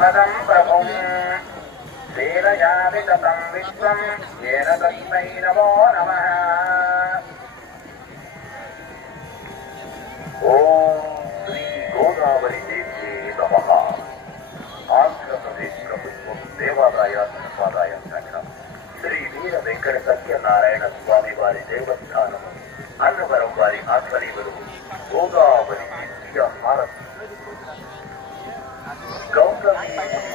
పదం ప్రభుం శ్రీరయాది తతం విశ్వం ఏన తస్మై నమో నమః. ఓం శ్రీ గోదావరి దేవ్యే నమః. ఆంధ్రప్రదేశ్ ప్రభుత్వం దేవాదాయ ధర్మాదాయ శాఖ శ్రీ వీర వెంకట సత్యనారాయణ స్వామి వారి దేవస్థానము అన్నవరం వారి ఆధ్వర్యంలో గోదావరి నిత్య హారతి గౌతమీ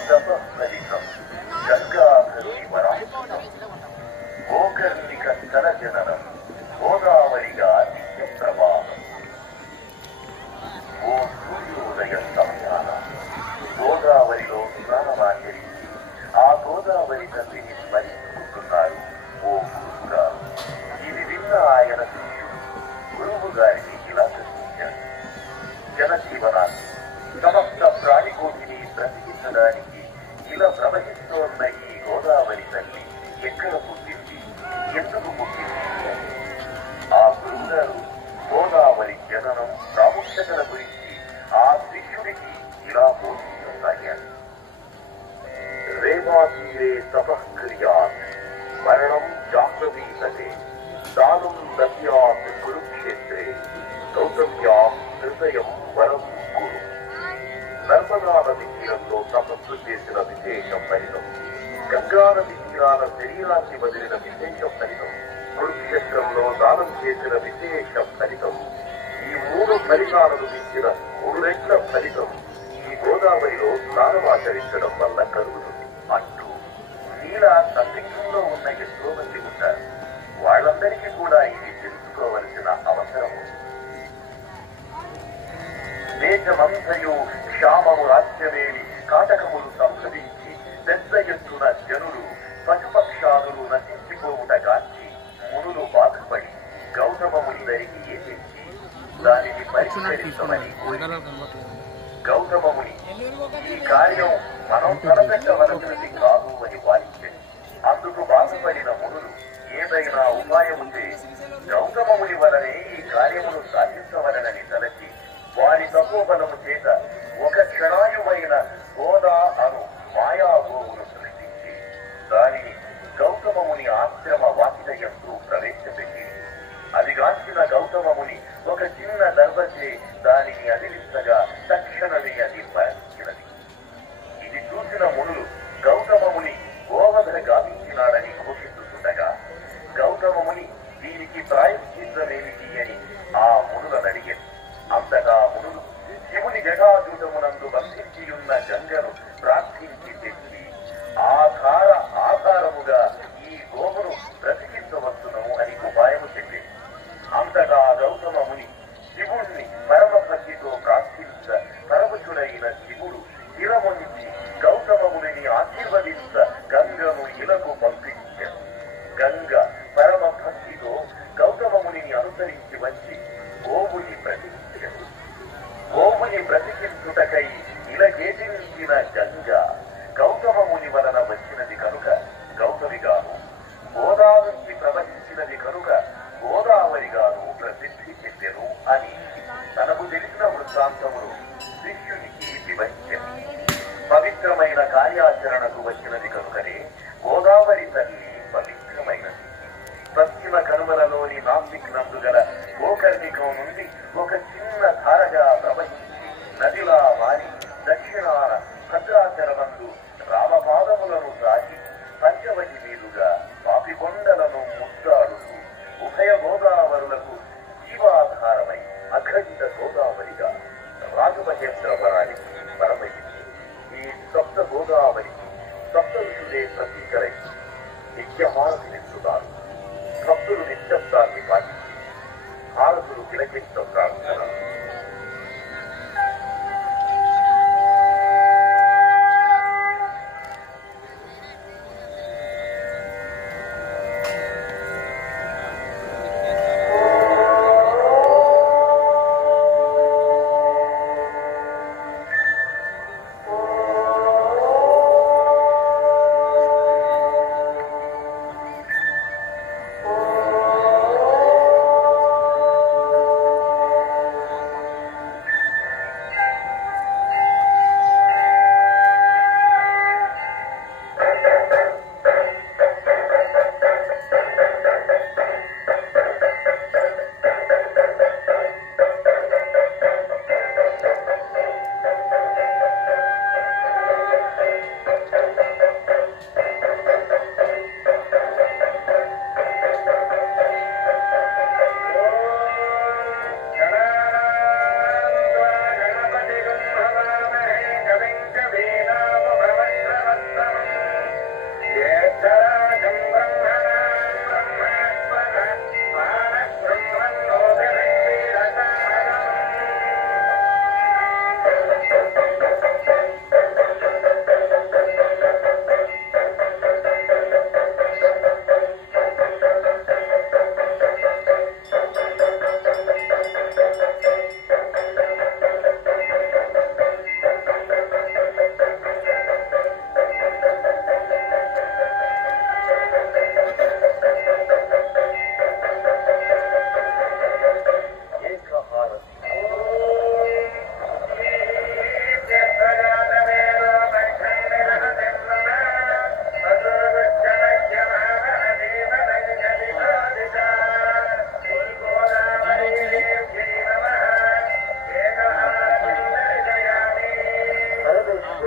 తపఫలితం గంగాధరి వరాంతం గోకర్ణిక స్థలజననం గోదావరిగా నిత్య ప్రవాహం. ఓ సూర్యోదయ సమయాన గోదావరిలో స్నానమాచరించి ఆ గోదావరి తల్లిని స్మరించుకుంటున్నారు ఓ గురువుగారు. ఇది విన్న ఆయన శిష్యుడు గురువు గారికి ఇలా ప్రశ్నించారు. జనజీవనాన్ని సమస్త ప్రాణికోటిని బ్రతికించడానికి ఇలా ప్రవహిస్తోన్న ఈ గోదావరి తల్లి ఎక్కడ పుట్టింది, ఎందుకు పుట్టింది? ఆ గురువుగారు గోదావరి జననం ప్రాముఖ్యతల గురించి ఆ శిష్యుడికి ఇలా బోధించసాగారు. రేవాతీరే తపఃక్రియాత్ మరణం జాహ్నవీతతే దానం దద్యాత్ కురుక్షేత్రే గౌతమ్యాం హృదయం వరం గురు. నర్మదా నది తీరంలో తపస్సు చేసిన విశేష ఫలితం, గంగా నది తీరాన శరీరాన్ని వదిలిన విశేష ఫలితం, కురుక్షేత్రంలో దానం చేసిన విశేష ఫలితం, ఈ మూడు ఫలితాలను మించిన 3 రెట్ల ఫలితం ఈ గోదావరిలో స్నానమాచరించడం వల్ల కలుగుతుంది అంటూ ఇలా సందిగ్ధంలో ఉన్న ఎంతో మంది ఉంటారు. వాళ్ళందరికీ కూడా ఇది తెలుసుకోవలసిన అవసరం ఉంది. దేశమంతయు క్షామము రాజ్యమేలి కాటకములు సంభవించి పెద్ద ఎత్తున జనులు పశుపక్షాదులు నశించిపోవుట గాంచి మునులు బాధపడి గౌతమముని దరికి ఏచించి దానిని పరిష్కరించమని గౌతమముని ఈ కార్యం మనం తలపెట్టవలసినది కాదు అని వారించింది. అందుకు బాధపడిన మునులు ఏదైనా ఉపాయం ఉంటే గౌతమముని వలనే ఈ కార్యమును సాధించవలనని తలచి వారి తపోబలము చేత ఒక క్షణాయుమైన గోదా అను మాయాగోవును సృష్టించి దానిని గౌతమముని ఆశ్రమ వాకిటయందు ప్రవేశపెట్టి అదిగాంచిన గౌతమముని ఒక చిన్న దర్భచే దానిని అదిలించగా తక్షణమే అది మరణించినది. ఇది చూసిన మునులు గౌతమముని గోవధ గావించినాడని ఘోషిస్తుండగా గౌతమముని దీనికి ప్రాయశ్చిత్తమేమిటి అని ఆ మునులను అడిగారు. అంతగా మునులు శివుని జటాజూటమునందు బంధించియున్న గంగను ప్రార్థించి తెచ్చి ఆధారముగా ఈ గోవును బ్రతికించవచ్చును అని ఉపాయము చెప్పింది. అంతగా గౌతమముని శివుణ్ణి పరమభక్తితో ప్రార్థించ పరమశుడైన శివుడు శిరముంచి గౌతమముని ఆశీర్వదించ గంగను ఇలకు పంపించారు. గంగ పరమ భక్తితో గౌతమముని అనుసరించి వచ్చి గోవుని బ్రతికించారు. గోవుని బ్రతికించుటకై ఇలగేటించిన గంగ గౌతమముని వలన వచ్చినది కనుక గౌతమిగాను, గోదావరి ప్రవహించినది కనుక గోదావరిగాను ప్రసిద్ధి చెందెను అని తనకు తెలిసిన వృత్తాంతమును శిష్యునికి వివరించారు. పవిత్రమైన కార్యాచరణకు వచ్చినది కనుకనే గోదావరి తల్లి పవిత్రమైనది. పశ్చిమ కనుమలలోని నాసిక్ నందు గల గోకర్ణికం నుండి ఒక చిన్న ధారగా ప్రవహించి నదిలా మారి దక్షిణాన భద్రాచలమందు రామపాదములను తాకి పంచవటి మీదుగా పాపికొండలను ముద్దాడుతూ ఉభయ గోదావరులకు జీవాధారమై అఖండ గోదావరిగా రాఘవహేంద్రవరానికి పరమయింది. ఈ సప్త గోదావరికి సప్త ఋషులే ప్రతీకరై నిత్యహారతినిస్తున్నారు. భక్తులు నిశ్శబ్దాన్ని పాటించి హారతులు తిలకించ ప్రార్థన.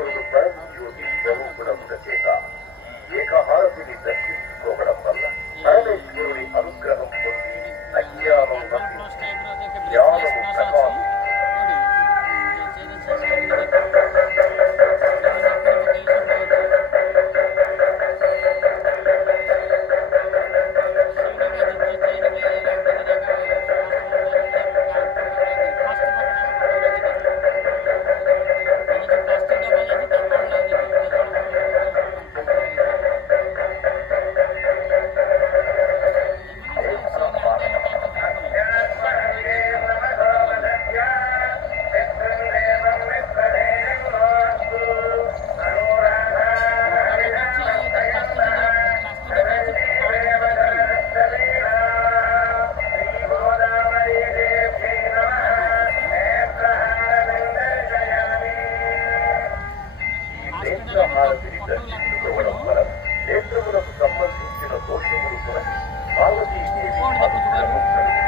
పరమేశ్వరుడు పరమజ్యోతి స్వరూపుడముట చేత ఏకహారతిని దర్శించుకోవడం వల్ల పరమేశ్వరుడి అనుగ్రహం పొంది అజ్ఞానం నశించి జ్ఞానము ప్రకాశించి హారతిని దర్శించుకోవడం వలన నేత్రములకు సంబంధించిన దోషములు తొలగి పార్వతీదేవి అనుగ్రహం